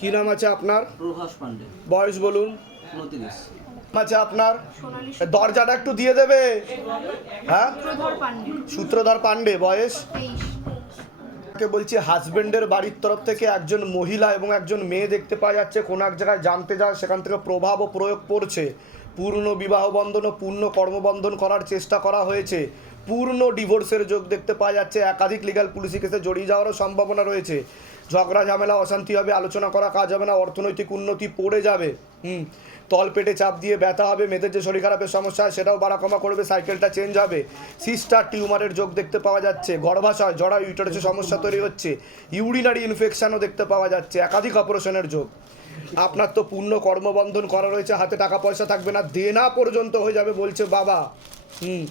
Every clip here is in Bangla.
কি নাম আছে আপনার? প্রভাস পান্ডে। বয়স বলুন। উনত্রিশ। আছে আপনার? দরজাটা একটু দিয়ে দেবে? হ্যাঁ? সূত্রধর পান্ডে। সূত্রধর বয়স? তেইশ। কে বলছি হাজবেন্ডের বাড়ির তরফ থেকে একজন মহিলা এবং একজন মেয়ে দেখতে পাওয়া যাচ্ছে। কোনো এক জায়গায় জানতে যায় সেখান থেকে প্রভাব ও প্রয়োগ পড়ছে। পূর্ণ বিবাহ বন্ধন ও পূর্ণ কর্মবন্ধন করার চেষ্টা করা হয়েছে। পূর্ণ ডিভোর্সের যোগ দেখতে পাওয়া যাচ্ছে। একাধিক লিগাল পুলিশি কেসে জড়িয়ে যাওয়ারও সম্ভাবনা রয়েছে। ঝগড়া, ঝামেলা, অশান্তি হবে, আলোচনা করা, কাজ হবে না, অর্থনৈতিক উন্নতি পড়ে যাবে, হুম, তল পেটে চাপ দিয়ে ব্যথা হবে, মেয়েদের যে শরীর খারাপের সমস্যা হয়, সেটাও বাড়া কমা করবে, সাইকেলটা চেঞ্জ হবে। সিস্টার টিউমারের যোগ দেখতে পাওয়া যাচ্ছে, গর্ভাশয় জড়া ইউটারেসের সমস্যা তৈরি হচ্ছে, ইউরিনারি ইনফেকশানও দেখতে পাওয়া যাচ্ছে, একাধিক অপারেশনের যোগ। আপনার তো পূর্ণ কর্মবন্ধন করা রয়েছে, হাতে টাকা, পয়সা থাকবে না, দেনা পর্যন্ত হয়ে যাবে, বলছে বাবা। হুম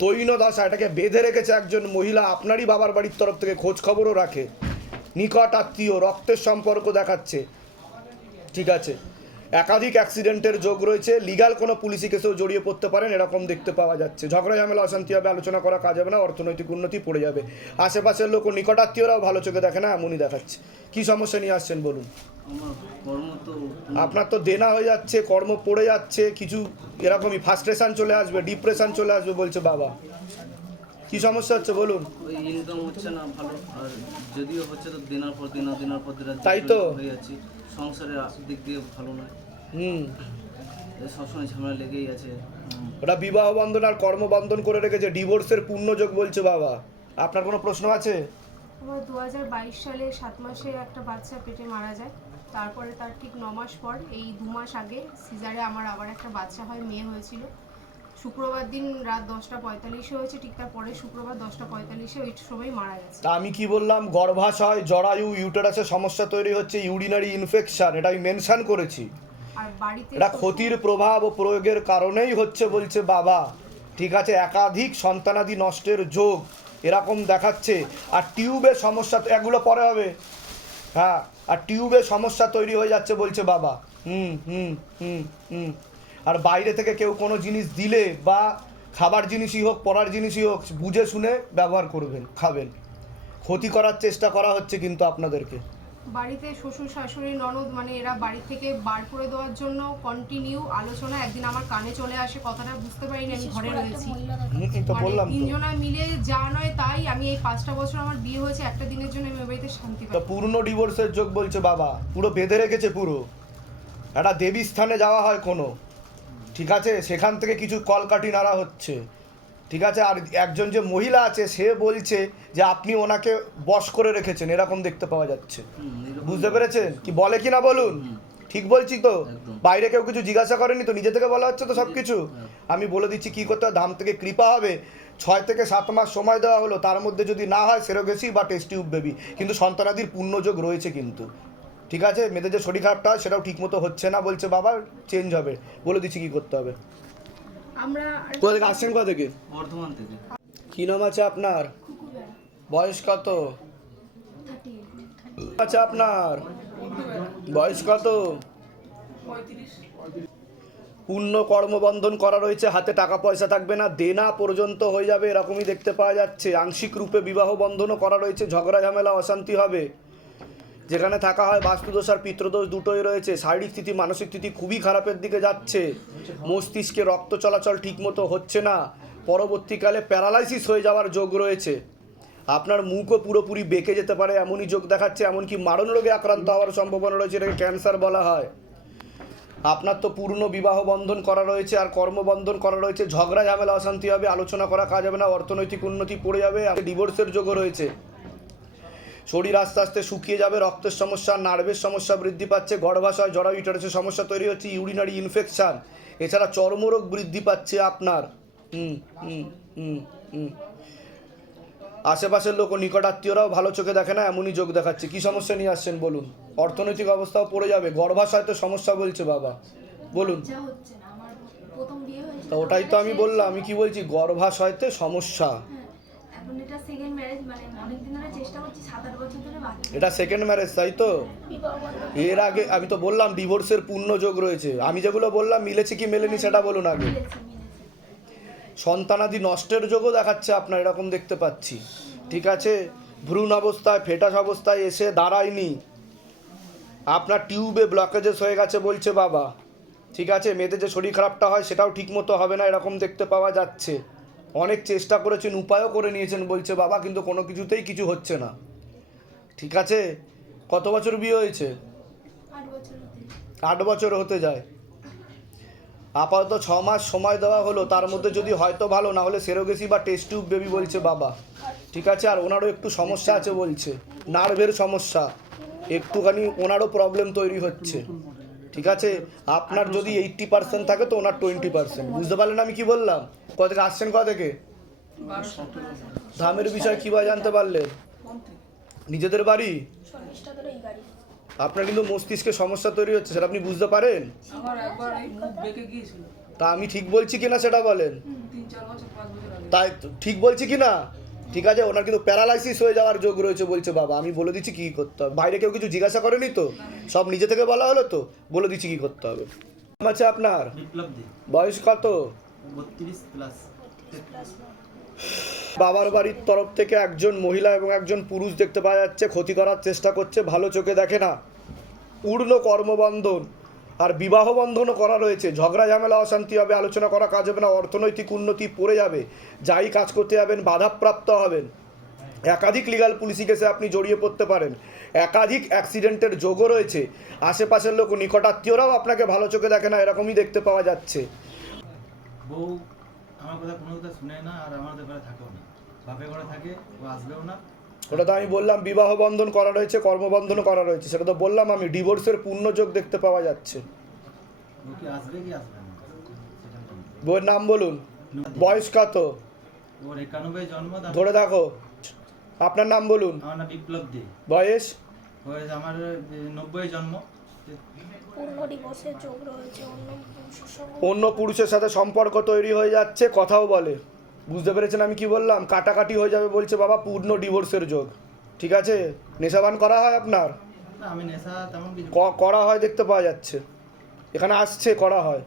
দৈন দশা এটাকে বেঁধে রেখেছে একজন মহিলা, আপনারই বাবার বাড়ির তরফ থেকে খোঁজ খবরও রাখে। নিকট আত্মীয় রক্তের সম্পর্ক দেখাচ্ছে। ঠিক আছে? একাধিক অ্যাক্সিডেন্টের যোগ রয়েছে। লিগাল কোনো পুলিশি কেসেও জড়িয়ে পড়তে পারেন এরকম দেখতে পাওয়া যাচ্ছে। ঝগড়া ঝামেলা অশান্তি হবে আলোচনা করা কাজ হবে না অর্থনৈতিক উন্নতি পড়ে যাবে। আশেপাশের লোক নিকটাত্মীয়রাও ভালো চোখে দেখে না এমনই দেখাচ্ছে। কি সমস্যা নিয়ে আসছেন বলুন? আপনার তো দেনা হয়ে যাচ্ছে কর্ম পড়ে যাচ্ছে কিছু এরকমই ফার্স্ট্রেশন চলে আসবে ডিপ্রেশন চলে আসবে বলছে বাবা। কি সমস্যা হচ্ছে বলুন? ওই ইনকাম হচ্ছে না ভালো। আর যদিও হচ্ছে তো দিনের পর দিন দিনের পর দিন তাই তো। হয়ে যাচ্ছি। সংসারের দিক দিয়ে ভালো নয়। হুম। সবসময় ঝামেলা লেগেই আছে। ওটা বিবাহ বন্ধন আর কর্মবন্ধন করে রেখেছে ডিভোর্সের পূর্ণযোগ বলছে বাবা। আপনার কোনো প্রশ্ন আছে? আমার দু হাজার বাইশ সালে সাত মাসে একটা বাচ্চা পেটে মারা যায়। তারপরে তার ঠিক ন মাস পর এই দু মাস আগে সিজারে আমার আবার একটা বাচ্চা হয় মেয়ে হয়েছিল। শুক্রবার দিন রাত দশটা পঁয়তাল্লিশে হয়েছে ঠিক তার পরে শুক্রবার দশটা পঁয়তাল্লিশে ওই সময় মারা গেছে। তা আমি কি বললাম? গর্ভাশয় জরায়ু ইউটেরাসের সমস্যা তৈরি হচ্ছে ইউরিনারি ইনফেকশন এটা আমি মেনশন করেছি। আর বাড়িতে এটা ক্ষতির প্রভাব ও প্রয়োগের কারণেই হচ্ছে বলছে বাবা। ঠিক আছে একাধিক সন্তানাদি নষ্টের যোগ এরকম দেখাচ্ছে। আর টিউবের সমস্যা তো এগুলো পরে হবে। হ্যাঁ আর টিউবের সমস্যা তৈরি হয়ে যাচ্ছে বলছে বাবা। হুম হুম হুম হুম। আর বাইরে থেকে কেউ কোনো জিনিস দিলে বা খাবার জিনিসই হোক পড়ার জিনিসই হোক বুঝে শুনে ব্যবহার করবেন খাবেন। ক্ষতি করার চেষ্টা করা হচ্ছে কিন্তু আপনাদেরকে। বাড়িতে শ্বশুর শাশুড়ি ননদ মানে এরা বাড়ি থেকে বার করে দেওয়ার জন্য কন্টিনিউ আলোচনা একদিন আমার কানে চলে আসে কথাটা বুঝতে পারিনি আমি ঘরে রয়েছি। তো মানে তিনজনা মিলে যা নয় তাই আমি এই পাঁচটা বছর আমার বিয়ে হয়েছে একটা দিনের জন্য আমি বাড়িতে শান্তি তো পাই। পূর্ণ ডিভোর্সের যোগ বলছে বাবা পুরো বেঁধে রেখেছে পুরো। একটা দেবী স্থানে যাওয়া হয় কোনো। ঠিক আছে? সেখান থেকে কিছু কলকাঠি নাড়া হচ্ছে। ঠিক আছে? আর একজন যে মহিলা আছে সে বলছে যে আপনি ওনাকে বশ করে রেখেছেন। এরকম দেখতে পাওয়া যাচ্ছে। বুঝতে পেরেছেন? কি বলে কি না বলুন? ঠিক বলছি তো? বাইরে কেউ কিছু জিজ্ঞাসা করেনি তো? নিজে থেকে বলা হচ্ছে তো সব কিছু আমি বলে দিচ্ছি কি করতে ধাম থেকে কৃপা হবে। ছয় থেকে সাত মাস সময় দেওয়া হলো। তার মধ্যে যদি না হয় সেরোগেসি বা টেস্ট টিউব বেবি। কিন্তু সন্তানাদির পূর্ণযোগ রয়েছে কিন্তু। ঠিক আছে মেয়েদের যে শরীর খারাপটা হয় সেটাও ঠিকমতো হচ্ছে না বলছে বাবা চেঞ্জ হবে। বলে দিচ্ছি কি করতে হবে। আমরা কোথা থেকে আসছেন কোথা থেকে? বর্ধমান থেকে। কি নাম আছে আপনার? বয়স কত? আছে আপনার? বয়স কত? পূর্ণ কর্মবন্ধন করা রয়েছে হাতে টাকা পয়সা থাকবে না দেনা পর্যন্ত হয়ে যাবে এরকমই দেখতে পাওয়া যাচ্ছে। আংশিক রূপে বিবাহ বন্ধনও করা রয়েছে ঝগড়া ঝামেলা অশান্তি হবে। যেখানে থাকা হয় বাস্তুদোষ আর পিত্রদোষ দুটোই রয়েছে। শারীরিক স্থিতি, মানসিক স্থিতি খুবই খারাপের দিকে যাচ্ছে। মস্তিষ্কে রক্ত চলাচল ঠিকমতো হচ্ছে না। পরবর্তীকালে প্যারালাইসিস হয়ে যাওয়ার যোগ রয়েছে। আপনার মুখও পুরোপুরি বেঁকে যেতে পারে, এমনই যোগ দেখাচ্ছে, এমনকি মারণ রোগে আক্রান্ত হওয়ার সম্ভাবনা রয়েছে, এটাকে ক্যান্সার বলা হয়। আপনার তো পূর্ণ বিবাহ বন্ধন করা রয়েছে আর কর্মবন্ধন করা রয়েছে। ঝগড়া, ঝামেলা, অশান্তি হবে, আলোচনা করা কাজ হবে না, অর্থনৈতিক উন্নতি পড়ে যাবে ডিভোর্সের যোগও রয়েছে। শরীর আস্তে আস্তে শুকিয়ে যাবে রক্তের সমস্যা নার্ভের সমস্যা বৃদ্ধি পাচ্ছে গর্ভাশয় জরা ইউটারেসের সমস্যা তৈরি হচ্ছে ইউরিনারি ইনফেকশান। এছাড়া চর্মরোগ বৃদ্ধি পাচ্ছে আপনার। হুম হুম হুম হুম। আশেপাশের লোক নিকটাত্মীয়রাও ভালো চোখে দেখে না এমনই যোগ দেখাচ্ছে। কি সমস্যা নিয়ে আসছেন বলুন? অর্থনৈতিক অবস্থাও পড়ে যাবে গর্ভাশয় তো সমস্যা বলছে বাবা। বলুন। তা ওটাই তো আমি বললাম আমি কি বলছি গর্ভাশয়তে সমস্যা। এখন এটা সেকেন্ড ম্যারেজ মানে অনেক দিন ধরে চেষ্টা করছি সাত আট বছর ধরে এটা সেকেন্ড ম্যারেজ তাই তো? এর আগে আমি তো বললাম ডিভোর্সের পূর্ণ যোগ রয়েছে। আমি যেগুলো বললাম মিলেছে কি মেলেনি সেটা বলুন আগে। মিলেছে সন্তানাদি নষ্টের যোগও দেখাচ্ছে আপনার এরকম দেখতে পাচ্ছি। ঠিক আছে? ভ্রূণ অবস্থায় ফেটাস অবস্থায় এসে দাঁড়ায়নি। আপনার টিউবে ব্লকেজেস হয়ে গেছে বলছে বাবা। ঠিক আছে? মেয়েদের যে শরীর খারাপটা হয় সেটাও ঠিকমতো হবে না এরকম দেখতে পাওয়া যাচ্ছে। অনেক চেষ্টা করেছেন উপায়ও করে নিয়েছেন বলছে বাবা কিন্তু কোনো কিছুতেই কিছু হচ্ছে না। ঠিক আছে? কত বছর বিয়ে হয়েছে? আট বছর হতে যায়। আপাতত ছ মাস সময় দেওয়া হলো তার মধ্যে যদি হয়তো ভালো না হলে সেরোগেসি বা টেস্ট টিউব বেবি বলছে বাবা। ঠিক আছে? আর ওনারও একটু সমস্যা আছে বলছে নার্ভের সমস্যা। একটুখানি ওনারও প্রবলেম তৈরি হচ্ছে। ঠিক আছে? আপনার যদি এইট্টি পার্সেন্ট থাকে তো ওনার টোয়েন্টি পার্সেন্ট বুঝতে পারলেন আমি কি বললাম? কোথা থেকে আসছেন কোথা থেকে? ধামের বিষয়ে কীভাবে জানতে পারলে? নিজেদের বাড়ি? আপনার কিন্তু মস্তিষ্কে সমস্যা তৈরি হচ্ছে সেটা আপনি বুঝতে পারেন? তা আমি ঠিক বলছি কিনা সেটা বলেন? তিন চার বছর পাঁচ বছর আগে। তাই তো, ঠিক বলছি কিনা? ঠিক আছে ওনার কিন্তু প্যারালাইসিস হয়ে যাওয়ার যোগ রয়েছে বলছে বাবা। আমি বলে দিচ্ছি কী করতে হবে। বাইরে কেউ কিছু জিজ্ঞাসা করেনি তো? সব নিজে থেকে বলা হলো তো? বলে দিচ্ছি কী করতে হবে। আছে আপনার? বয়স কত? বাবার বাড়ির তরফ থেকে একজন মহিলা এবং একজন পুরুষ দেখতে পাওয়া যাচ্ছে ক্ষতি করার চেষ্টা করছে ভালো চোখে দেখে না। পূর্ণ কর্মবন্ধন। আর বিবাহ বন্ধনও করা রয়েছে। ঝগড়া, ঝামেলা, অশান্তি হবে, আলোচনা করা কাজ হবে না, অর্থনৈতিক উন্নতি পড়ে যাবে। যাই কাজ করতে যাবেন, বাধাপ্রাপ্ত হবেন। একাধিক লিগাল পুলিশি কেসে আপনি জড়িয়ে পড়তে পারেন। একাধিক অ্যাক্সিডেন্টের যোগও রয়েছে। আশেপাশের লোক, নিকটাত্মীয়রাও আপনাকে ভালো চোখে দেখে না, এরকমই দেখতে পাওয়া যাচ্ছে। বউ, আমার কথা কোনো কথা শুনে না আর আমাদের ঘরে থাকেও না। বাপের ঘরে থাকে, ও আসবেও না। ওটা তো আমি বললাম বিবাহ বন্ধন করা রয়েছে কর্মবন্ধনও করা রয়েছে সেটা তো বললাম আমি ডিভোর্সের পূর্ণ যোগ দেখতে পাওয়া যাচ্ছে। বইয়ের নাম বলুন। বয়স কত? ধরে দেখো। আপনার নাম বলুন। আমার বিপ্লব দে। বয়স? আমার নব্বই জন্ম। পূর্ণ ডিভোর্সের যোগ রয়েছে অন্য পুরুষের সঙ্গে। অন্য পুরুষের সাথে সম্পর্ক তৈরি হয়ে যাচ্ছে কথাও বলে। বুঝতে পেরেছেন আমি কি বললাম? কাটাকাটি হয়ে যাবে বলছে বাবা পূর্ণ ডিভোর্সের যোগ। ঠিক আছে? নেশাবান করা হয় আপনার? আমি নেশা তেমন ক- করা হয় দেখতে পাওয়া যাচ্ছে। এখানে আসছে করা হয়।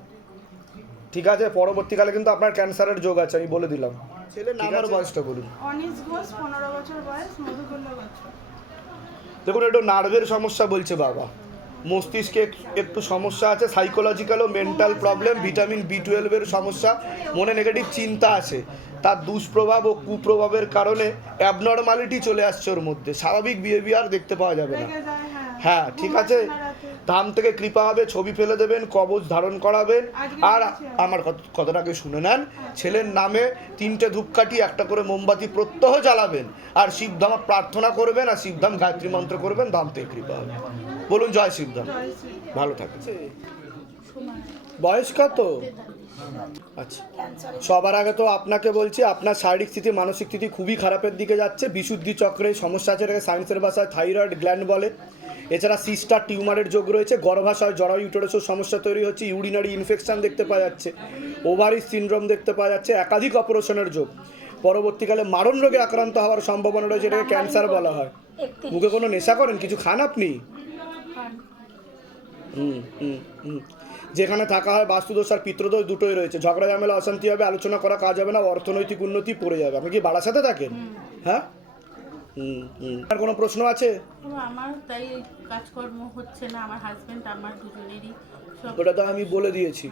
ঠিক আছে? পরবর্তীকালে কিন্তু আপনার ক্যান্সারের যোগ আছে আমি বলে দিলাম। ছেলে নাম আর বয়সটা বলুন। অনিশ ঘোষ পনেরো বছর বয়স মধুকন্যা দেখুন একটু নার্ভের সমস্যা বলছে বাবা। মস্তিষ্কে একটু সমস্যা আছে সাইকোলজিক্যালও মেন্টাল প্রবলেম ভিটামিন বি টুয়েলভের সমস্যা মনে নেগেটিভ চিন্তা আছে। তার দুষ্প্রভাব ও কুপ্রভাবের কারণে অ্যাবনর্মালিটি চলে আসছে ওর মধ্যে। স্বাভাবিক বিহেভিয়ার দেখতে পাওয়া যাবে না। হ্যাঁ। হ্যাঁ ঠিক আছে? ধাম থেকে কৃপা হবে ছবি ফেলে দেবেন কবচ ধারণ করাবেন। আর আমার কথাটাকে শুনে নেন। ছেলের নামে তিনটে ধূপকাঠি একটা করে মোমবাতি প্রত্যহ জ্বালাবেন। আর শিবধাম প্রার্থনা করবেন আর শিবধাম গায়ত্রী মন্ত্র করবেন ধাম থেকে কৃপা হবে। বলুন জয় জয় ভালো থাকছে বয়স কত আচ্ছা। সবার আগে তো আপনাকে বলছি আপনার শারীরিক স্থিতি মানসিক স্থিতি খুবই খারাপের দিকে যাচ্ছে। বিশুদ্ধি চক্রে সমস্যা আছে এটাকে সায়েন্সের ভাষায় থাইরয়েড গ্ল্যান্ড বলে। এছাড়া সিস্টার টিউমারের যোগ রয়েছে গর্ভাশয় জরায়ু ইউটেরাসের সমস্যা তৈরি হচ্ছে ইউরিনারি ইনফেকশন দেখতে পাওয়া যাচ্ছে ওভারি সিনড্রোম দেখতে পাওয়া যাচ্ছে একাধিক অপারেশনের যোগ। পরবর্তীকালে মারণ রোগে আক্রান্ত হওয়ার সম্ভাবনা রয়েছে এটাকে ক্যান্সার বলা হয়। মুখে কোনো নেশা করেন? কিছু খান আপনি? যেখানে থাকা হয় বাস্তুদোষ আর পিত্রদোষ দুটোই রয়েছে। ঝগড়া ঝামেলা অশান্তি হবে আলোচনা করা কাজ হবে না অর্থনৈতিক উন্নতি পড়ে যাবে। আপনি কি বাড়ার সাথে থাকেন? হ্যাঁ? আর কোনো প্রশ্ন আছে? আমার তাই কাজকর্ম হচ্ছে না। আমার হাজবেন্ড আমার দুজনেরই ওটা তো আমি বলে দিয়েছি।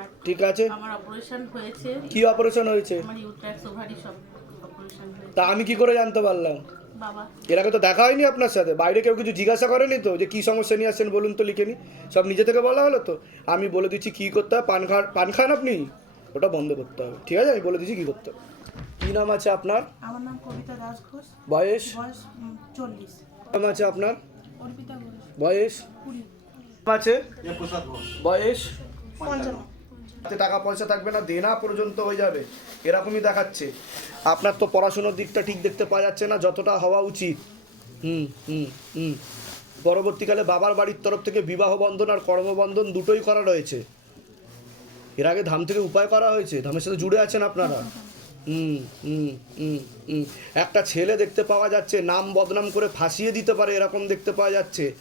আর ঠিক আছে। আমার অপারেশন হয়েছে। কি অপারেশন হয়েছে? আমার ইউট্রাক্স ওভারি সব অপারেশন তা আমি কি করে জানতে পারলাম? এর আগে তো দেখা হয়নি আপনার সাথে। বাইরে কেউ কিছু জিজ্ঞাসা করেনি তো যে কী সমস্যা নিয়ে আসছেন বলুন তো লিখে নি। সব নিজে থেকে বলা হলো তো? আমি বলে দিচ্ছি কী করতে হবে পান খা পান খান আপনি? ওটা বন্ধ করতে হবে। ঠিক আছে? আমি বলে দিচ্ছি কী করতে হবে। কী নাম আছে আপনার? আমার নাম কবিতা দাস ঘোষ। বয়স? বয়স চল্লিশ। নাম আছে আপনার? অর্পিতা ঘোষ। বয়স? আছে? বয়স? পঞ্চান্ন। টাকা পয়সা থাকবে না, দেনা পর্যন্ত হয়ে যাবে। এরকমই দেখাচ্ছে। আপনার তো পড়াশোনার দিকটা ঠিক দেখতে পাওয়া যাচ্ছে না, যতটা হওয়া উচিত। হুম হুম হুম। পরবর্তীকালে বাবার বাড়ির তরফ থেকে বিবাহ বন্ধন আর কর্মবন্ধন দুটোই করা রয়েছে। এর আগে ধাম থেকে উপায় করা হয়েছে, ধামের সাথে জুড়ে আছেন আপনারা। হুম হুম হুম হুম। একটা ছেলে দেখতে পাওয়া যাচ্ছে, নাম বদনাম করে ফাঁসিয়ে দিতে পারে, এরকম দেখতে পাওয়া যাচ্ছে।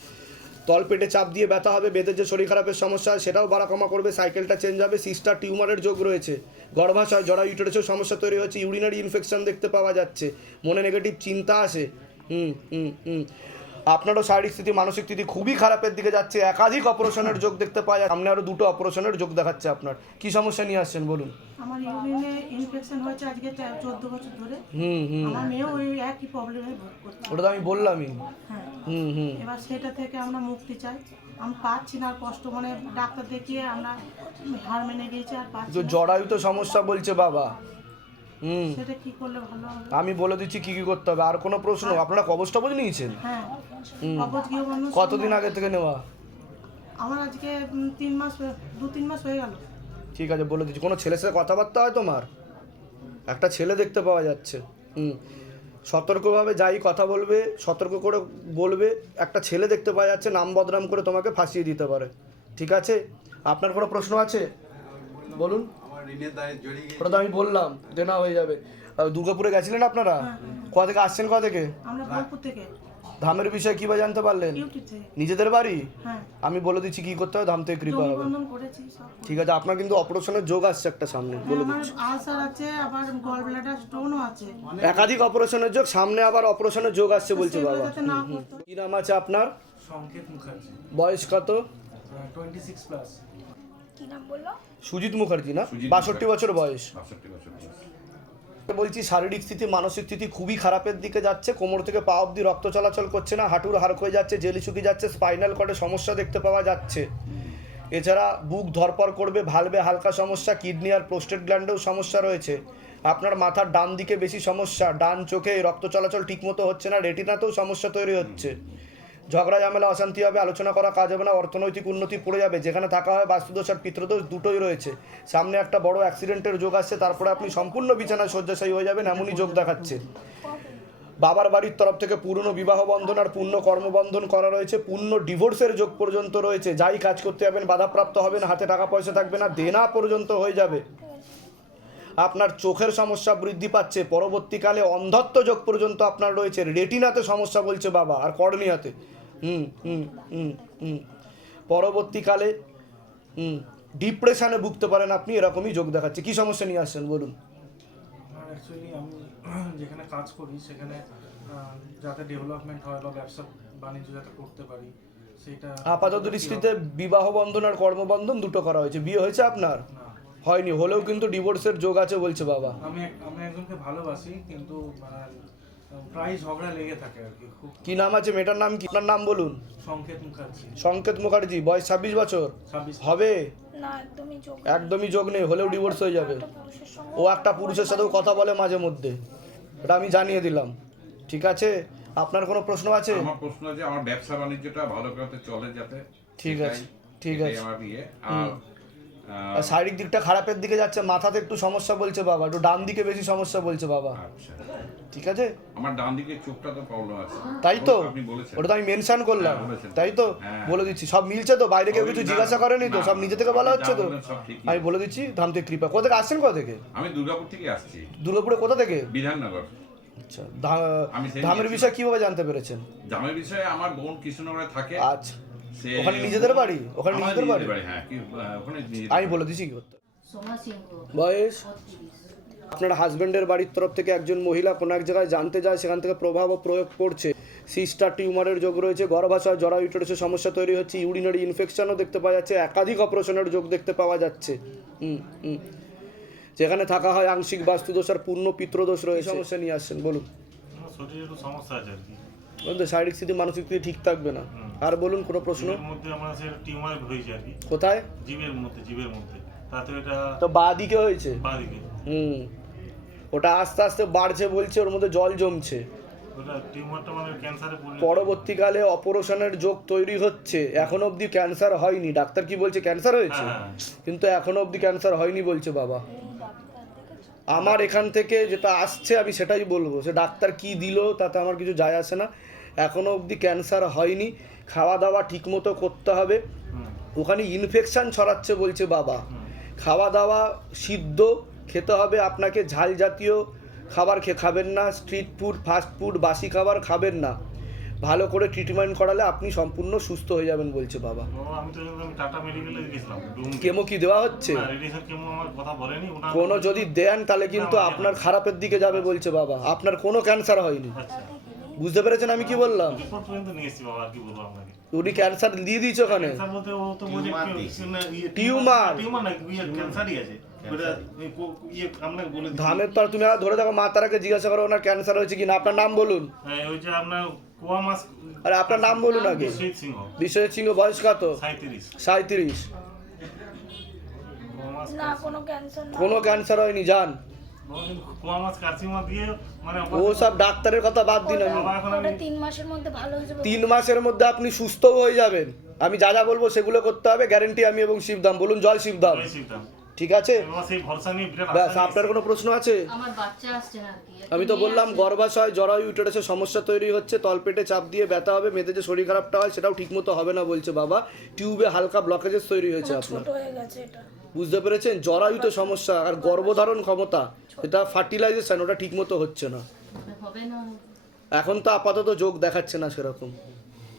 তলপেটে চাপ দিয়ে ব্যথা হবে বেদের যে শরীর খারাপের সমস্যা, সেটাও বাড়া কমা করবে, সাইকেলটা চেঞ্জ হবে, সিস্টার টিউমারের যোগ রয়েছে। গর্ভাশয় জরা ইউটারেসের সমস্যা তৈরি হচ্ছে, ইউরিনারি ইনফেকশন দেখতে পাওয়া যাচ্ছে। মনে নেগেটিভ চিন্তা আসে। হুম হুম হুম। আপনারও শারীরিক স্থিতি মানসিক স্থিতি খুবই খারাপের দিকে যাচ্ছে। একাধিক অপারেশনের যোগ দেখতে পাওয়া যায় সামনে আরও দুটো অপারেশনের যোগ দেখাচ্ছে আপনার। কি সমস্যা নিয়ে আসছেন বলুন? আমার ইউরিনে ইনফেকশন হয়েছে আজকে চোদ্দ বছর ধরে। হুম হুম। আমার মেয়েও ওই একই প্রবলেমে ওটা তো আমি বললামই। হ্যাঁ। হুম হুম। এবার সেটা থেকে আমরা মুক্তি চাই। আমি পাচ্ছি না আর কষ্ট। মানে ডাক্তার দেখিয়ে আমরা হার মেনে গিয়েছি আর পাচ্ছি জরায়ু তো সমস্যা বলছে বাবা। সেটা কি করলে ভালো হবে? আমি বলে দিচ্ছি কি কি করতে হবে। আর কোনো প্রশ্ন আপনারা কবজ টবজ নিয়েছেন? হ্যাঁ। অবধ গৃহ কতদিন আগে থেকে নেওয়া? আমার আজকে তিন মাস দু তিন মাস হয়ে গেল। ঠিক আছে বলে দিচ্ছি। কোনো ছেলের সাথে কথাবার্তা হয় তোমার? একটা ছেলে দেখতে পাওয়া যাচ্ছে। হুম। সতর্কভাবে যাই কথা বলবে সতর্ক করে বলবে। একটা ছেলে দেখতে পাওয়া যাচ্ছে নাম বদনাম করে তোমাকে ফাঁসিয়ে দিতে পারে। ঠিক আছে? আপনার কোনো প্রশ্ন আছে? বলুন। ওটা তো আমি বললাম যে না হয়ে যাবে। দুর্গাপুরে গেছিলেন আপনারা? কোথা থেকে আসছেন কোথা থেকে? আমরা বোলপুর থেকে। ধামের বিষয়ে কীভাবে জানতে পারলেন? নিজেদের বাড়ি? হ্যাঁ। আমি বলে দিচ্ছি কি করতে হবে ধাম থেকে কৃপা হবে। বন্ধন করেছি সব ঠিক আছে আপনার কিন্তু অপারেশনের যোগ আসছে একটা সামনে বলে দিচ্ছি। আলসার আছে আবার গল ব্লাডার স্টোনও আছে। একাধিক অপারেশনের যোগ সামনে আবার অপারেশনের যোগ আসছে বলছে বাবা। কি নাম আছে আপনার? সংকেত মুখার্জি। বয়স কত? Twenty six plus Sujit Mukherjee না? সুজিত বাষট্টি বছর বয়স। বাষট্টি বছর বয়স। বলছি শারীরিক স্থিতি মানসিক স্থিতি খুবই খারাপের দিকে যাচ্ছে। কোমর থেকে পা অবধি রক্ত চলাচল করছে না হাঁটুর হাড় হয়ে যাচ্ছে জেলি শুকিয়ে যাচ্ছে স্পাইনাল কর্ডে সমস্যা দেখতে পাওয়া যাচ্ছে। এছাড়া বুক ধরপর করবে ভালবে হালকা সমস্যা কিডনি আর প্রোস্টেট গ্ল্যান্ডেও সমস্যা রয়েছে। আপনার মাথার ডান দিকে বেশি সমস্যা ডান চোখে রক্ত চলাচল ঠিকমতো হচ্ছে না রেটিনাতেও সমস্যা তৈরি হচ্ছে। ঝগড়া, ঝামেলা, অশান্তি হবে, আলোচনা করা, কাজ হবে না, অর্থনৈতিক উন্নতি পড়ে যাবে, যেখানে থাকা হয় বাস্তুদোষ আর পিতৃদোষ দুটোই রয়েছে। সামনে একটা বড় অ্যাক্সিডেন্টের যোগ আসছে, তারপরে আপনি সম্পূর্ণ বিছানায় শয্যাশায়ী হয়ে যাবেন, এমনই যোগ দেখাচ্ছে। বাবার বাড়ির তরফ থেকে পূর্ণ বিবাহ বন্ধন আর পূর্ণ কর্মবন্ধন করা রয়েছে পূর্ণ ডিভোর্সের যোগ পর্যন্ত রয়েছে। যাই কাজ করতে যাবেন, বাধাপ্রাপ্ত হবেন, হাতে টাকা পয়সা থাকবে না, দেনা পর্যন্ত হয়ে যাবে। আপনার চোখের সমস্যা বৃদ্ধি পাচ্ছে, পরবর্তীকালে অন্ধত্ব যোগ পর্যন্ত আপনার রয়েছে। রেটিনাতে সমস্যা বলছে বাবা, আর কর্নিয়াতে। পরবর্তীকালে হুম ডিপ্রেশনে ভুগতে পারেন আপনি এরকমই যোগ দেখাচ্ছে। কি সমস্যা নিয়ে আসছেন বলুন? অ্যাকচুয়ালি আমি যেখানে কাজ করি সেখানে যাতে ডেভেলপমেন্ট হয় বা ব্যবসা বাণিজ্য যাতে করতে পারি সেটা আপাতত দৃষ্টিতে বিবাহ বন্ধন আর কর্মবন্ধন দুটো করা হয়েছে। বিয়ে হয়েছে আপনার? হয়নি হলেও কিন্তু ডিভোর্সের যোগ আছে বলছে বাবা। আমি আমি একজনকে ভালোবাসি কিন্তু মানে প্রায় ঝগড়া লেগে থাকে আর কি খুব কি নাম আছে মেয়েটার নাম কি? আপনার নাম বলুন। সংকেত মুখার্জি। সংকেত মুখার্জি বয়স ছাব্বিশ বছর? হবে? না একদমই যোগ একদমই যোগ নেই হলেও ডিভোর্স হয়ে যাবে। ও একটা পুরুষের সাথেও কথা বলে মাঝে মধ্যে। এটা আমি জানিয়ে দিলাম। ঠিক আছে? আপনার কোনো প্রশ্ন আছে? আমার প্রশ্ন যে আমার ব্যবসা বাণিজ্যটা ভালো করতে চলে যাতে ঠিক আছে, ঠিক আছে। আমার আহ, আর শারীরিক দিকটা খারাপের দিকে যাচ্ছে মাথাতে একটু সমস্যা বলছে বাবা একটু ডান দিকে বেশি সমস্যা বলছে বাবা। আচ্ছা। ঠিক আছে? আমার ডান দিকে চোখটা তো প্রবলেম আছে। তাই তো? ওটা তো আমি মেনশন করলাম। হ্যাঁ, তাই তো? হ্যাঁ। বলে দিচ্ছি। সব মিলছে তো? বাইরে কেউ কিছু জিজ্ঞাসা করেনি তো? সব নিজে থেকে বলা হচ্ছে তো। আমি বলে দিচ্ছি ধাম থেকে কৃপা। কোথা থেকে আসছেন কোথা থেকে? আমি দুর্গাপুর থেকে আসছি। দুর্গাপুরে কোথা থেকে? বিধাননগর। আচ্ছা ধামের বিষয়ে কীভাবে জানতে পেরেছেন? জামের বিষয়ে আমার বোন কৃষ্ণনগরে থাকে। আচ্ছা। ওখানে নিজেদের বাড়ি? ওখানে নিজেদের বাড়ি? হ্যাঁ ওখানে আমি বলে দিচ্ছি কি করতে? বয়স? আপনার হাজবেন্ডের বাড়ির তরফ থেকে একজন মহিলা কোনো এক জায়গায় জানতে যায় সেখান থেকে প্রভাব ও প্রয়োগ করছে সিস্টার টিউমারের যোগ রয়েছে গর্ভাশয় জরা ইউটারেসের সমস্যা তৈরি হচ্ছে ইউরিনারি ইনফেকশনও দেখতে পাওয়া যাচ্ছে একাধিক অপারেশনের যোগ দেখতে পাওয়া যাচ্ছে। হুম হুম। যেখানে থাকা হয় আংশিক বাস্তুদোষ আর পূর্ণ পিত্রদোষ রয়েছে। সমস্যা নিয়ে আসছেন? বলুন। আমার শরীরে একটু সমস্যা আছে আর কি। শারীরিক স্থিতি মানসিক স্থিতি ঠিক থাকবে না? আর বলুন কোনো প্রশ্ন? মধ্যে আমার সে টিউমার হয়েছে আর কি। কোথায়? জীবের মধ্যে জীবের মধ্যে। তাতে এটা তো বা দিকে হয়েছে? বাঁদিকে হুম। ওটা আস্তে আস্তে বাড়ছে বলছে ওর মধ্যে জল জমছে। পরবর্তীকালে অপারেশনের যোগ তৈরি হচ্ছে। এখনও অবধি ক্যান্সার হয়নি। ডাক্তার কি বলছে ক্যান্সার হয়েছে? হ্যাঁ, হ্যাঁ। কিন্তু এখনও অবধি ক্যান্সার হয়নি বলছে বাবা। আমার এখান থেকে যেটা আসছে আমি সেটাই বলব। সে ডাক্তার কি দিল তাতে আমার কিছু যায় আসে না। এখনও অবধি ক্যান্সার হয়নি। খাওয়া দাওয়া ঠিকমতো করতে হবে। ওখানে ইনফেকশান ছড়াচ্ছে বলছে বাবা। খাওয়া দাওয়া সিদ্ধ খেতে হবে আপনাকে ঝাল জাতীয় খাবার খেয়ে খাবেন না স্ট্রিট ফুড ফাস্ট ফুড বাসি খাবার খাবেন না। ভালো করে ট্রিটমেন্ট করালে আপনি সম্পূর্ণ সুস্থ হয়ে যাবেন বলছে বাবা। কেমো কি দেওয়া হচ্ছে? কোনো যদি দেন তাহলে কিন্তু আপনার খারাপের দিকে যাবে বলছে বাবা। আপনার কোনো ক্যান্সার হয়নি। আচ্ছা। বুঝতে পেরেছেন আমি কি বললাম? রিপোর্ট পর্যন্ত নিয়ে এসেছি বাবা আর কি বলব আপনাকে? উনি ক্যান্সার দিয়ে দিয়েছে ওখানে? টিউমার। টিউমার ইয়ে ইয়ে বলে দিচ্ছি। ধানের তো আর তুমি আর ধরে থাকো মা তারাকে জিজ্ঞাসা করো ওনার ক্যান্সার হয়েছে কিনা। আপনার নাম বলুন। হ্যাঁ, ওই যে আপনার কোয়া মাস আরে আপনার নাম বলুন আগে। বিশ্বজিৎ সিংহ। বয়স কত? সাঁত্রিশ সাঁত্রিশ কোয়া মাস না কোনো ক্যান্সার না। কোনো ক্যান্সার হয়নি যান। মানে ও সব ডাক্তারের কথা বাদ দিন আমি। তিন মাসের মধ্যে ভালো হয়ে যাবে। তিন মাসের মধ্যে আপনি সুস্থও হয়ে যাবেন। আমি যা যা বলব সেগুলো করতে হবে। গ্যারেন্টি আমি এবং শিবদাম। বলুন জয় শিবদাম। জয় ঠিক আছে? ব্যাস আপনার কোনো প্রশ্ন আছে? আমি তো বললাম গর্ভাশয় জরায়ু ইউটেরাসের সমস্যা তৈরি হচ্ছে তলপেটে চাপ দিয়ে ব্যথা হবে মেয়েদের যে শরীর খারাপটা হয় সেটাও ঠিকমতো হবে না বলছে বাবা। টিউবে হালকা ব্লকেজেস তৈরি হয়েছে আপনার। হয়ে গেছে এটা। বুঝতে পেরেছেন? জরায়ুতে সমস্যা আর গর্ভধারণ ক্ষমতা এটা ফার্টিলাইজেশন ওটা ঠিকমতো হচ্ছে না। এখন তো আপাতত যোগ দেখাচ্ছে না সেরকম।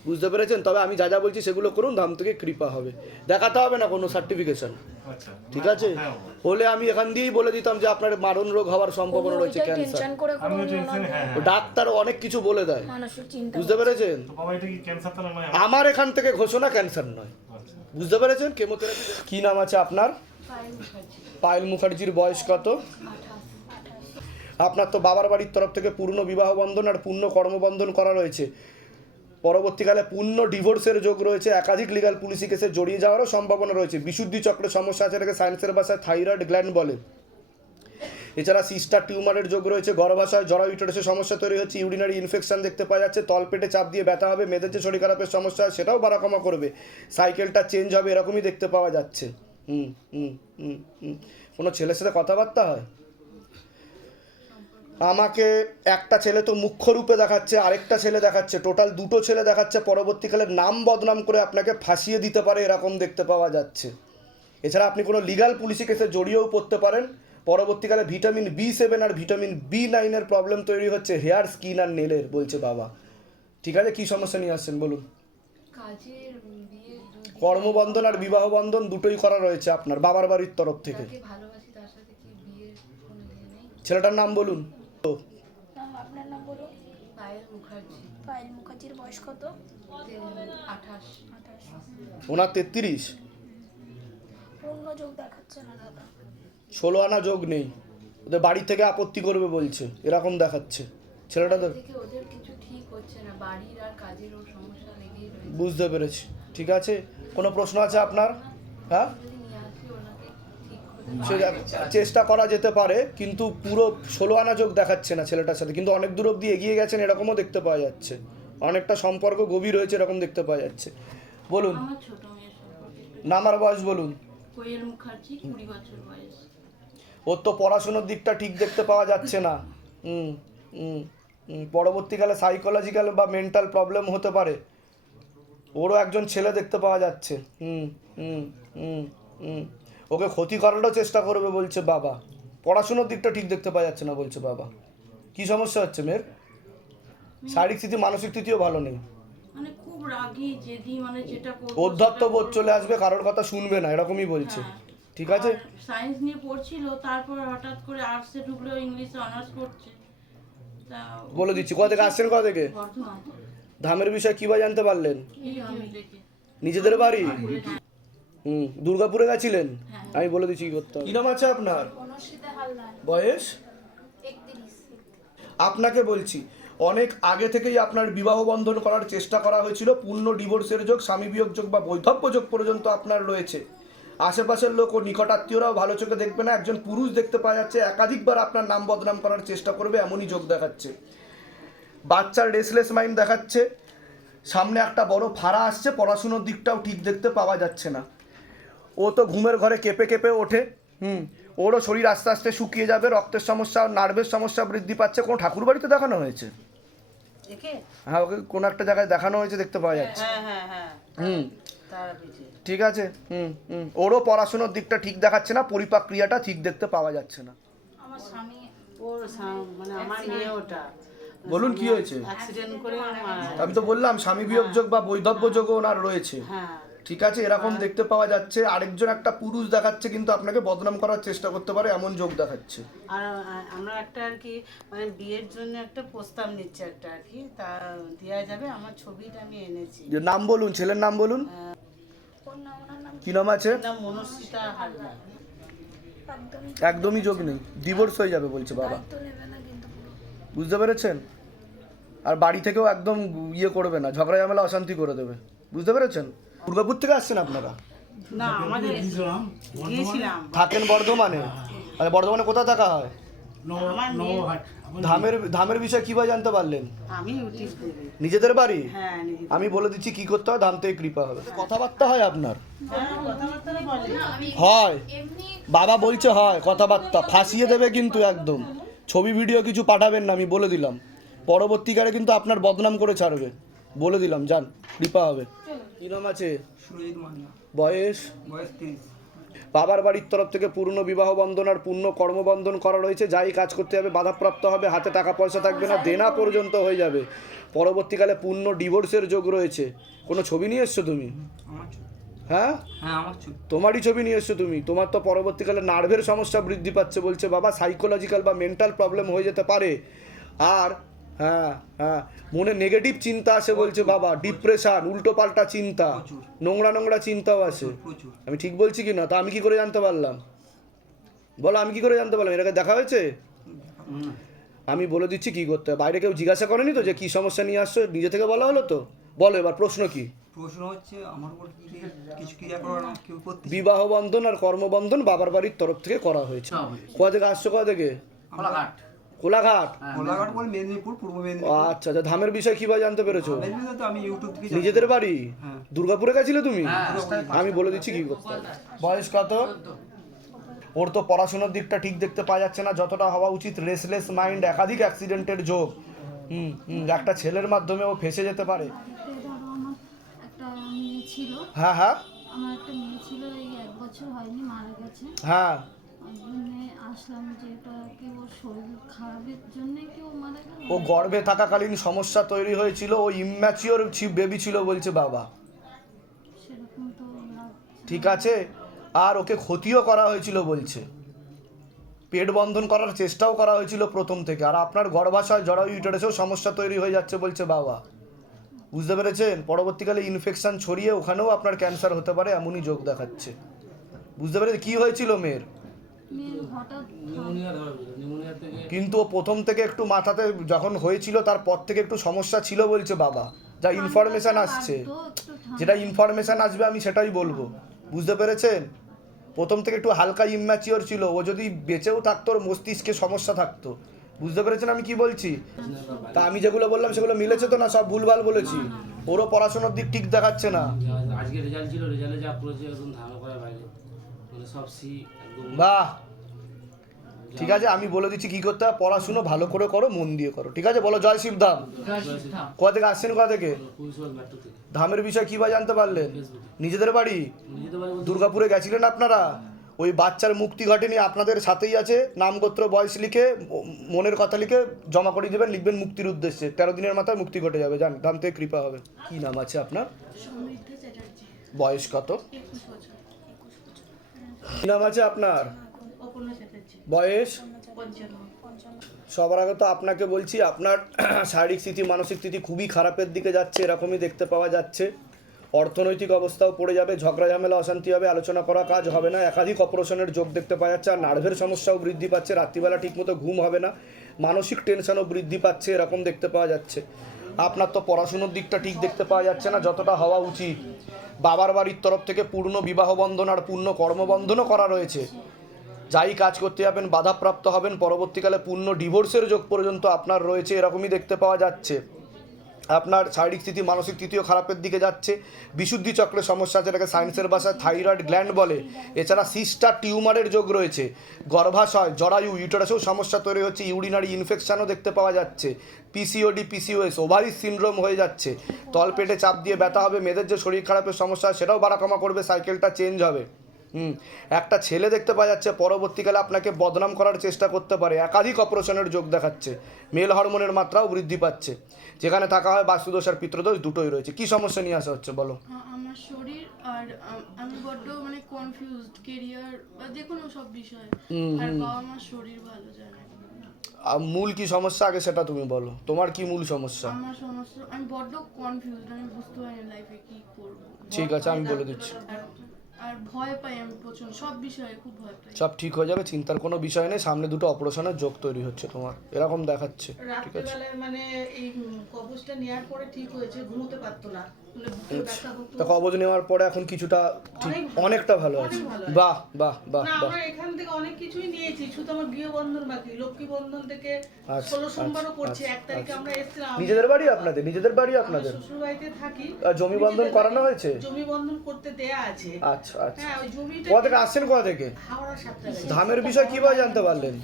বুঝতে পেরেছেন? তবে আমি যা যা বলছি সেগুলো করুন ধাম থেকে কৃপা হবে। দেখাতে হবে না কোনো সার্টিফিকেশন আচ্ছা। ঠিক আছে? হ্যাঁ, হলে আমি এখান দিয়েই বলে দিতাম যে আপনার মারণ রোগ হওয়ার সম্ভাবনা রয়েছে ক্যান্সার টেনশন হ্যাঁ ডাক্তার অনেক কিছু বলে দেয়। বুঝতে পেরেছেন? তো বাবা এটা কি ক্যান্সার তো নয় আমার এখান থেকে ঘোষণা ক্যান্সার নয়। বুঝতে পেরেছেন? কেমোথেরাপি কি নাম আছে আপনার? পায়েল মুখার্জির বয়স কত? আপনার তো বাবার বাড়ির তরফ থেকে পূর্ণ বিবাহ বন্ধন আর পূর্ণ কর্মবন্ধন করা রয়েছে। পরবর্তীকালে পূর্ণ ডিভোর্সের যোগ রয়েছে। একাধিক লিগাল পুলিশি কেসে জড়িয়ে যাওয়ারও সম্ভাবনা রয়েছে। বিশুদ্ধি চক্রের সমস্যা আছে এটাকে সায়েন্সের ভাষায় থাইরয়েড গ্ল্যান্ড বলে। এছাড়া সিস্টার টিউমারের যোগ রয়েছে গর্ভাশয়, জরা ইউটারাসের সমস্যা তৈরি হচ্ছে, ইউরিনারি ইনফেকশন দেখতে পাওয়া যাচ্ছে, তলপেটে চাপ দিয়ে ব্যথা হবে মেয়েদের যে শরীর খারাপের সমস্যা হয় সেটাও বাড়া কমা করবে। সাইকেলটা চেঞ্জ হবে, এরকমই দেখতে পাওয়া যাচ্ছে। হুম হুম হুম হুম। কোনো ছেলের সাথে কথাবার্তা হয়? আমাকে একটা ছেলে তো মুখ্য রূপে দেখাচ্ছে, আরেকটা ছেলে দেখাচ্ছে টোটাল দুটো ছেলে দেখাচ্ছে, পরবর্তীকালে নাম বদনাম করে আপনাকে ফাঁসিয়ে দিতে পারে, এরকম দেখতে পাওয়া যাচ্ছে। এছাড়া আপনি কোনো লিগাল পুলিশি কেসে জড়িয়েও পড়তে পারেন পরবর্তীকালে ভিটামিন বি সেভেন আর ভিটামিন বি নাইনের প্রবলেম তৈরি হচ্ছে হেয়ার স্কিন আর নেলের বলছে বাবা। ঠিক আছে কী সমস্যা নিয়ে আসছেন বলুন। কর্মবন্ধন আর বিবাহ বন্ধন দুটোই করা রয়েছে আপনার বাবার বাড়ির তরফ থেকে। ভালোবাসি তার সাথে কি বিয়ের কোনো ইয়ে নেই? ছেলেটার নাম বলুন। তো। নাম আপনার নাম বলুন। পায়েল মুখার্জির বয়স কত? আঠাশ। আঠাশ। ওনার তেত্রিশ। পূর্ণ যোগ দেখাচ্ছে না দাদা। ষোলো আনা যোগ নেই। ওদের বাড়ি থেকে আপত্তি করবে বলছে। এরকম দেখাচ্ছে। ছেলেটা তো বুঝতে পেরেছি। ঠিক আছে? কোনো প্রশ্ন আছে আপনার? হ্যাঁ? চেষ্টা করা যেতে পারে কিন্তু পুরো ষোলো আনা যোগ দেখাচ্ছে না ছেলেটার সাথে। কিন্তু অনেক দূর অব্দি এগিয়ে গেছেন এরকমও দেখতে পাওয়া যাচ্ছে। অনেকটা সম্পর্ক গভীর হয়েছে এরকম দেখতে পাওয়া যাচ্ছে। বলুন। নামার বয়স বলুন। কোয়েল মুখার্জি কুড়ি বছর বয়স। ওর তো পড়াশুনোর দিকটা ঠিক দেখতে পাওয়া যাচ্ছে না। হুম হুম পরবর্তীকালে সাইকোলজিক্যাল বা মেন্টাল প্রবলেম হতে পারে। ওরও একজন ছেলে দেখতে পাওয়া যাচ্ছে। হুম হুম হুম হুম। ওকে ক্ষতি করারও চেষ্টা করবে বলছে বাবা। পড়াশুনোর দিকটা ঠিক দেখতে পাওয়া যাচ্ছে না বলছে বাবা। কি সমস্যা হচ্ছে মেয়ের? শারীরিক স্থিতি মানসিক স্থিতিও ভালো নেই। মানে খুব রাগী জেদি মানে অধ্যত্ত বোধ চলে আসবে কারোর কথা শুনবে না এরকমই বলছে। হ্যাঁ। ঠিক আছে? সায়েন্স নিয়ে পড়ছিল তারপর হঠাৎ করে আর্টসে ঢুকলো ইংলিশে অনার্স করছে। বলে দিচ্ছি কোথা থেকে আসছেন কোথা থেকে? ধামের বিষয়ে কী জানতে পারলেন? নিজেদের বাড়ি? হুম দুর্গাপুরে গেছিলেন? আমি বলে দিচ্ছি কি করতে কি নাম আছে আপনার? বয়স? আপনাকে বলছি অনেক আগে থেকেই আপনার বিবাহ বন্ধন করার চেষ্টা করা হয়েছিল পূর্ণ ডিভোর্সের যোগ স্বামী বিয়োগ যোগ বা বৈধব্য যোগ পর্যন্ত আপনার রয়েছে। আশেপাশের লোক ও নিকটাত্মীয়রাও ভালো চোখে দেখবে না। একজন পুরুষ দেখতে পাওয়া যাচ্ছে একাধিকবার আপনার নাম বদনাম করার চেষ্টা করবে এমনই যোগ দেখাচ্ছে। বাচ্চার রেসলেস মাইন্ড দেখাচ্ছে। সামনে একটা বড় ফাড়া আসছে পড়াশুনোর দিকটাও ঠিক দেখতে পাওয়া যাচ্ছে না। ও তো ঘুমের ঘরে কেঁপে কেঁপে ওঠে। হুম ওরও শরীর আস্তে আস্তে শুকিয়ে যাবে রক্তের সমস্যা নার্ভের সমস্যা বৃদ্ধি পাচ্ছে। কোনো ঠাকুর বাড়িতে দেখানো হয়েছে? হ্যাঁ ওকে কোনো একটা জায়গায় দেখানো হয়েছে দেখতে পাওয়া যাচ্ছে। হুম। ঠিক আছে? হুম হুম। ওরও পড়াশোনার দিকটা ঠিক দেখাচ্ছে না পরিপাক ক্রিয়াটা ঠিক দেখতে পাওয়া যাচ্ছে না। আমার স্বামী ওর মানে আমার মেয়ে ওটা। বলুন কি হয়েছে? অ্যাক্সিডেন্ট করে আমি তো বললাম স্বামী বিয়োগ যোগ বা বৈধব্য যোগ ওনার রয়েছে। হ্যাঁ। ঠিক আছে এরকম দেখতে পাওয়া যাচ্ছে। আরেকজন একটা পুরুষ দেখাচ্ছে কিন্তু আপনাকে বদনাম করার চেষ্টা করতে পারে এমন যোগ দেখাচ্ছে। আর আমরা একটা আর কি মানে বিয়ের জন্য একটা প্রস্তাব নিচ্ছি একটা আর কি তা দেওয়া যাবে আমার ছবিটা আমি এনেছি। যে নাম বলুন ছেলের নাম বলুন। কি? নাম আছে? মনস্মিতা হালদার। একদমই যোগ নেই। ডিভোর্স হয়ে যাবে বলছে বাবা। বুঝতে পেরেছেন? আর বাড়ি থেকেও একদম ইয়ে করবে না ঝগড়া ঝামেলা অশান্তি করে দেবে। বুঝতে পেরেছেন? দুর্গাপুর থেকে আসছেন আপনারা? না আমাদের গিয়েছিলাম। থাকেন বর্ধমানে? আর বর্ধমানে কোথায় থাকা হয়? আমার ধামের ধামের বিষয়ে কীভাবে জানতে পারলেন? আমি নিজেদের বাড়ি? হ্যাঁ আমি বলে দিচ্ছি কি করতে হয় ধাম থেকে কৃপা হবে। কথাবার্তা হয় আপনার? হ্যাঁ কথাবার্তা বলে। হয়। বাবা বলছে হয় কথাবার্তা। ফাঁসিয়ে দেবে কিন্তু একদম। ছবি ভিডিও কিছু পাঠাবেন না আমি বলে দিলাম। পরবর্তীকালে কিন্তু আপনার বদনাম করে ছাড়বে। বলে দিলাম যান কৃপা হবে। কি নাম আছে? সুরজিৎ মান্না। বয়স? বয়স তিরিশ। বাবার বাড়ির তরফ থেকে পূর্ণ বিবাহ বন্ধন আর পূর্ণ কর্মবন্ধন করা রয়েছে। যাই কাজ করতে হবে বাধাপ্রাপ্ত হবে হাতে টাকা পয়সা থাকবে না দেনা পর্যন্ত হয়ে যাবে। পরবর্তীকালে পূর্ণ ডিভোর্সের যোগ রয়েছে। কোনো ছবি নিয়ে এসছো তুমি? হ্যাঁ? হ্যাঁ তোমারই ছবি নিয়ে এসছো তুমি? তোমার তো পরবর্তীকালে নার্ভের সমস্যা বৃদ্ধি পাচ্ছে বলছে বাবা সাইকোলজিক্যাল বা মেন্টাল প্রবলেম হয়ে যেতে পারে। আর হ্যাঁ হ্যাঁ। মনে নেগেটিভ চিন্তা আসে বলছে বাবা ডিপ্রেশন উল্টো পাল্টা চিন্তা। নোংরা নোংরা চিন্তাও আসে। আমি ঠিক বলছি কি না? তা আমি কি করে জানতে পারলাম? বলো আমি কি করে জানতে পারলাম? এটাকে দেখা হয়েছে? আমি বলে দিচ্ছি কি করতে হবে বাইরে কেউ জিজ্ঞাসা করেনি তো যে কি সমস্যা নিয়ে আসছো? নিজে থেকে বলা হলো তো? বলো এবার প্রশ্ন কি? প্রশ্ন হচ্ছে আমার উপর কিছু বিবাহ বন্ধন আর কর্মবন্ধন বাবার বাড়ির তরফ থেকে করা হয়েছে। কোথা থেকে আসছো কোথা থেকে? কোলাঘাট? কোলাঘাট কোলাঘাট বলে মেদিনীপুর। পূর্ব মেদিনীপুর। আচ্ছা আচ্ছা ধামের বিষয় কীভাবে জানতে পেরেছ? আমি ইউটিউব থেকে নিজেদের বাড়ি? হ্যাঁ। দুর্গাপুরে গেছিলে তুমি? আমি বলে দিচ্ছি কি করতে বয়স কত? ওর তো পড়াশোনার দিকটা ঠিক দেখতে পাওয়া যাচ্ছে না যতটা হওয়া উচিত রেসলেস মাইন্ড একাধিক অ্যাক্সিডেন্টের যোগ হুম একটা ছেলের মাধ্যমে ও ফেসে যেতে পারে। হ্যাঁ হ্যাঁ। আমার একটা মেয়ে ছিল এই এক বছর হয়নি মারা গেছে। হ্যাঁ। আসলাম যে কি ওর শরীর খারাপের জন্যে কি ও মারা গেল? ও গর্ভে থাকাকালীন সমস্যা তৈরি হয়েছিল ও ইম্যাচিওর বেবি ছিল বলছে বাবা। সেরকম তো ঠিক আছে? আর ওকে ক্ষতিও করা হয়েছিল বলছে। পেট বন্ধন করার চেষ্টাও করা হয়েছিল প্রথম থেকে। আর আপনার গর্ভাশয় জড়াও ইউটারেসেও সমস্যা তৈরি হয়ে যাচ্ছে বলছে বাবা। বুঝতে পেরেছেন? পরবর্তীকালে ইনফেকশন ছড়িয়ে ওখানেও আপনার ক্যান্সার হতে পারে এমনই যোগ দেখাচ্ছে। বুঝতে পেরেছে কি হয়েছিল মেয়ের? কিন্তু প্রথম থেকে একটু মাথাতে যখন হয়েছিল তারপর থেকে একটু সমস্যা ছিল বলছে বাবা। যা ইনফরমেশন আসছে। যেটা ইনফরমেশন আসবে আমি সেটাই বলব। বুঝতে পেরেছেন? প্রথম থেকে একটু হালকা ইম্যাচিওর ছিল। ও যদি বেঁচেও থাকতো ওর মস্তিষ্কে সমস্যা থাকতো। বুঝতে পেরেছেন আমি কি বলছি? তা আমি যেগুলো বললাম সেগুলো মিলেছে তো না? সব ভুলভাল বলেছি। ওরও পড়াশোনার দিক ঠিক দেখাচ্ছে না। আজকে রেজাল্ট ছিল রেজাল্টে যা করেছে একদম ধারণা করার বাইরে। মানে সব সি বাহ। ঠিক আছে আমি বলে দিচ্ছি কি করতে হবে পড়াশুনো ভালো করে করো মন দিয়ে করো। ঠিক আছে বলো জয় শিবধাম কোথা থেকে আসছেন কোথা থেকে? ধামের বিষয় কীভাবে জানতে পারলেন? নিজেদের বাড়ি? দুর্গাপুরে গেছিলেন আপনারা? ওই বাচ্চার মুক্তি ঘটেনি আপনাদের সাথেই আছে নামগোত্র বয়স লিখে মনের কথা লিখে জমা করে দেবেন লিখবেন মুক্তির উদ্দেশ্যে। তেরো দিনের মাথায় মুক্তি ঘটে যাবে জান ধাম থেকে কৃপা হবে। কি নাম আছে আপনার? বয়স কত? নাম আছে আপনার? বয়স? সবার আগে তো আপনাকে বলছি, আপনার শারীরিক স্থিতি, মানসিক স্থিতি খুবই খারাপের দিকে যাচ্ছে, এরকমই দেখতে পাওয়া যাচ্ছে। অর্থনৈতিক অবস্থাও পড়ে যাবে, ঝগড়া, ঝামেলা, অশান্তি হবে, আলোচনা করা কাজ হবে না। একাধিক অপারেশনের যোগ দেখতে পাওয়া যাচ্ছে, আর নার্ভের সমস্যাও বৃদ্ধি পাচ্ছে, রাত্রিবেলা ঠিকমতো ঘুম হবে না, মানসিক টেনশনও বৃদ্ধি পাচ্ছে, এরকম দেখতে পাওয়া যাচ্ছে। আপনার তো পড়াশুনোর দিকটা ঠিক দেখতে পাওয়া যাচ্ছে না, যতটা হওয়া উচিত। বাবার বাড়ির তরফ থেকে পূর্ণ বিবাহ বন্ধন আর পূর্ণ কর্মবন্ধনও করা রয়েছে। যাই কাজ করতে যাবেন, বাধাপ্রাপ্ত হবেন, পরবর্তীকালে পূর্ণ ডিভোর্সের যোগ পর্যন্ত আপনার রয়েছে, এরকমই দেখতে পাওয়া যাচ্ছে। আপনার শারীরিক স্থিতি, মানসিক স্থিতিও খারাপের দিকে যাচ্ছে। বিশুদ্ধি চক্রের সমস্যা এটাকে সায়েন্সের ভাষায় থাইরয়েড গ্ল্যান্ড বলে। এছাড়া সিস্টার টিউমারের যোগ রয়েছে। গর্ভাশয়, জরায়ু ইউটারাসেও সমস্যা তৈরি হচ্ছে ইউরিনারি ইনফেকশানও দেখতে পাওয়া যাচ্ছে। পিসিওডি পিসিওএস ওভারি সিনড্রোম হয়ে যাচ্ছে। তলপেটে চাপ দিয়ে ব্যথা হবে, মেয়েদের যে শরীর খারাপের সমস্যা সেটাও বাড়া কমা করবে সাইকেলটা চেঞ্জ হবে। হুম একটা ছেলে দেখতে পাওয়া যাচ্ছে পরবর্তীকালে আপনাকে বদনাম করার চেষ্টা করতে পারে। একাধিক অপারেশনের যোগ দেখাচ্ছে। মেল হরমোনের মাত্রাও বৃদ্ধি পাচ্ছে। যেখানে থাকা হয় বাস্তুদোষ আর পিত্রদোষ দুটোই রয়েছে। কি সমস্যা নিয়ে আসা হচ্ছে বলো? আমার শরীর আর আমি বড্ড মানে কনফিউজড বা যে কোনো সব বিষয়ে। আর বাবা আমার শরীর ভালো যায় মূল কি সমস্যা? আগে সেটা তুমি বলো। তোমার কি মূল সমস্যা? আমার সমস্যা আমি বড্ড কনফিউজড আমি বুঝতে পারি লাইফে কি করব। ঠিক আছে আমি বলে দিচ্ছি। আর ভয় পাই আমি প্রচুর সব বিষয়ে খুব ভয় পাই। সব ঠিক হয়ে যাবে চিন্তার কোনো বিষয় নেই সামনে দুটো অপারেশনের যোগ তৈরি হচ্ছে তোমার এরকম দেখাচ্ছে ঠিক আছে? মানে এই কবজটা নেওয়ার পরে ঠিক হয়েছে ঘুমোতে পারতো না। মানে বুকে তা কবজ নেওয়ার পরে এখন কিছুটা ঠিক অনেকটা ভালো আছে। বাহ বাহ বাহ না বাহ। আমরা এখান থেকে অনেক কিছুই নিয়েছি শুধু আমার গৃহবন্ধন বাকি লক্ষ্মী বন্ধন থেকে আচ্ছা, ষোলো সোমবারও আচ্ছা, করছি এক আচ্ছা, তারিখে আমরা এসেছিলাম নিজেদের বাড়ি আপনাদের নিজেদের বাড়ি আপনাদের? শ্বশুর বাড়িতে থাকি। আর জমি বন্ধন করানো হয়েছে? জমি বন্ধন করতে দেয়া আছে। আচ্ছা আচ্ছা। হ্যাঁ ওই জমিটা কোথা থেকে আসছেন কোথা থেকে? হাওড়া সাতটা ধামের বিষয় কীভাবে জানতে পারলেন?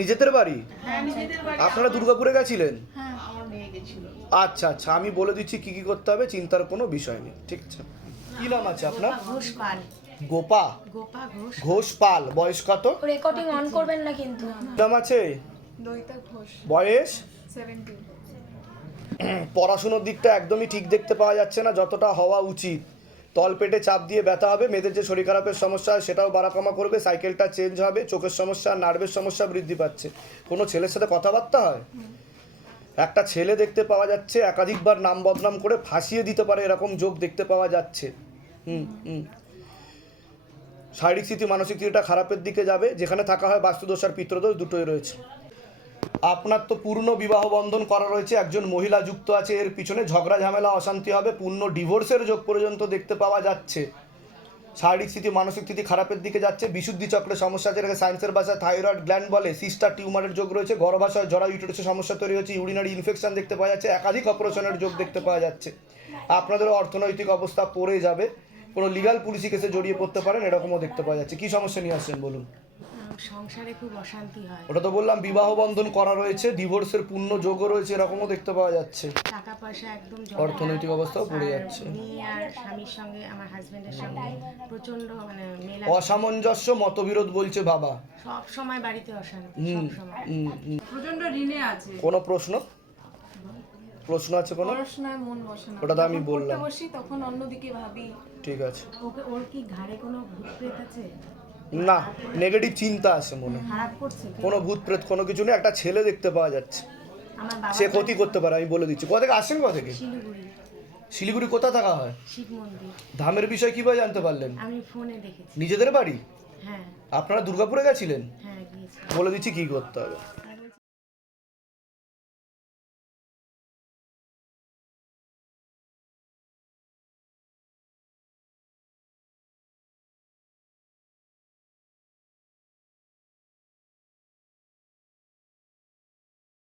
নিজেদের বাড়ি? হ্যাঁ নিজেদের বাড়ি। আপনারা দুর্গাপুরে গেছিলেন? হ্যাঁ। গেছিল। আচ্ছা আচ্ছা আমি বলে দিচ্ছি কি কি করতে হবে চিন্তার কোনো বিষয় নেই ঠিক আছে? কি নাম আছে আপনার? ঘোষ পাল। গোপা? গোপা ঘোষ ঘোষ পাল বয়স কত? রেকর্ডিং অন করবেন না কিন্তু। নাম আছে? দৈতা ঘোষ। বয়স? সেভেন্টিন পড়াশুনোর দিকটা একদমই ঠিক দেখতে পাওয়া যাচ্ছে না যতটা হওয়া উচিত। তলপেটে চাপ দিয়ে ব্যথা হবে মেয়েদের যে শরীর খারাপের সমস্যা হয় সেটাও বাড়াকমা করবে সাইকেলটা চেঞ্জ হবে চোখের সমস্যা নার্ভের সমস্যা বৃদ্ধি পাচ্ছে। কোনো ছেলের সাথে কথাবার্তা হয়? একটা ছেলে দেখতে পাওয়া যাচ্ছে, একাধিকবার নাম বদনাম করে ফাঁসিয়ে দিতে পারে এরকম যোগ দেখতে পাওয়া যাচ্ছে। হুম হুম। শারীরিক স্থিতি, মানসিক স্থিতিটা খারাপের দিকে যাবে। যেখানে থাকা হয় বাস্তুদোষ আর পিত্রদোষ দুটোই রয়েছে। আপনার তো পূর্ণ বিবাহ বন্ধন করা রয়েছে, একজন মহিলা যুক্ত আছে, এর পিছনে ঝগড়া, ঝামেলা, অশান্তি হবে, পূর্ণ ডিভোর্সের যোগ পর্যন্ত দেখতে পাওয়া যাচ্ছে। শারীরিক স্থিতি, মানসিক স্থিতি খারাপের দিকে যাচ্ছে। বিশুদ্ধি চক্রের সমস্যা যেটাকে সায়েন্সের ভাষায় থাইরয়েড গ্ল্যান্ড বলে। সিস্টার টিউমারের যোগ রয়েছে, গর্ভাশয় জরা ইউটোরিসের সমস্যা তৈরি হচ্ছে ইউরিনারি ইনফেকশন দেখতে পাওয়া যাচ্ছে, একাধিক অপারেশনের যোগ দেখতে পাওয়া যাচ্ছে। আপনাদের অর্থনৈতিক অবস্থা পড়ে যাবে। কোনো লিগাল পুলিশি কেসে জড়িয়ে পড়তে পারেন, এরকমও দেখতে পাওয়া যাচ্ছে। কী সমস্যা নিয়ে আসছেন, বলুন? সংসারে খুব অশান্তি হয়। ওটা তো বললাম বিবাহ বন্ধন করা রয়েছে ডিভোর্সের পূর্ণ যোগও রয়েছে এরকমও দেখতে পাওয়া যাচ্ছে। টাকা পয়সা একদম অর্থনৈতিক অবস্থাও পড়ে যাচ্ছে। মেয়ে আর স্বামীর সঙ্গে আমার হাজবেন্ডের সঙ্গে প্রচণ্ড মানে মেলা অসামঞ্জস্য মতবিরোধ বলছে বাবা। সব সময় বাড়িতে অশান্তি সব সময়। প্রচণ্ড ঋণে আছে। কোনো প্রশ্ন? প্রশ্ন আছে কোনো? পড়াশোনায় মন বসে না। ওটা তো আমি বললাম। বসি তখন অন্যদিকে ভাবি ঠিক আছে। ওকে ওর কি ঘাড়ে কোনো ভূত প্রেত আছে? না নেগেটিভ চিন্তা আছে মনে? কোনো ভূত প্রেত কোনো কিছু নেই একটা ছেলে দেখতে পাওয়া যাচ্ছে। সে ক্ষতি করতে পারে আমি বলে দিচ্ছি। কোথা থেকে আসেন কোথা থেকে? শিলিগুড়ি। কোথা থাকা হয়? ধামের বিষয় কীভাবে জানতে পারলেন? নিজেদের বাড়ি? হ্যাঁ। আপনারা দুর্গাপুরে গেছিলেন? হ্যাঁ বলে দিচ্ছি কি করতে হবে।